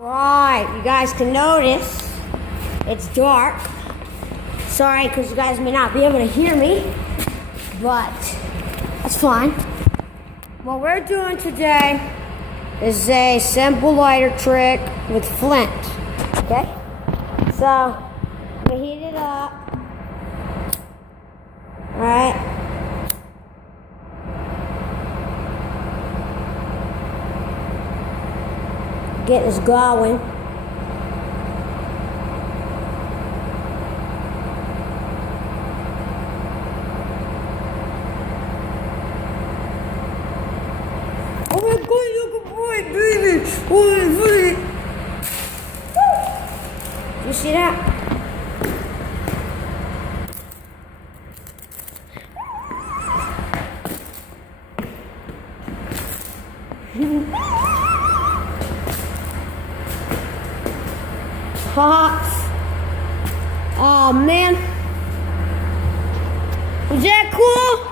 Right, you guys can notice it's dark. Sorry, because you guys may not be able to hear me, but that's fine. What we're doing today is a simple lighter trick with flint. Okay? So, I'm gonna heat it up. Alright. Get this going. Oh my God, look at boy, baby! Oh, baby! You see that? Hot. Oh man. Was that cool?